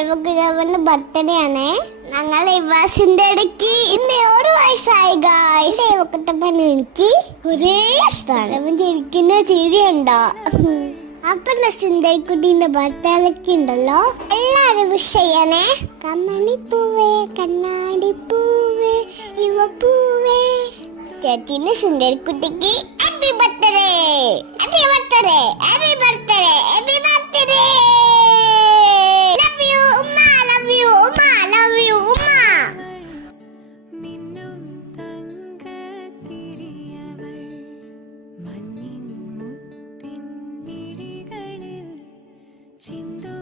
ദേവകുലവന്റെ birthday ആണേ. ഞങ്ങൾ ഇവാസിന്റെ ഇടയ്ക്ക് ഇന്ന് 1 വയസ്സായി ഗായ്സ്. ദേവകുട്ടപ്പൻ എനിക്ക് ഒരേ സ്ഥലം ചിരിക്കുന്ന ചിരിയുണ്ടോ? അപ്പൊ സുന്ദരിക്കുട്ടീന്റെ ബർത്ത്ഡേക്ക് ഉണ്ടല്ലോ, എല്ലാരും വിഷ് ചെയ്യണേ. കമ്മണിപ്പൂവേ കണ്ണാടിപ്പൂവേ ഇവ പൂവേ. ചേച്ചീന്റെ സുന്ദരിക്കുട്ടിക്ക് happy birthday, happy birthday, happy birthday, happy birthday. Love you ഉമ്മ, ലവ് യു ഉമ്മ, ലവ് യു ഉമ്മ. മിന്നും തങ്കത്തിരിയവൾ മഞ്ഞിൻ മുത്തിൻ മിഴികളിൽ ചിന്തു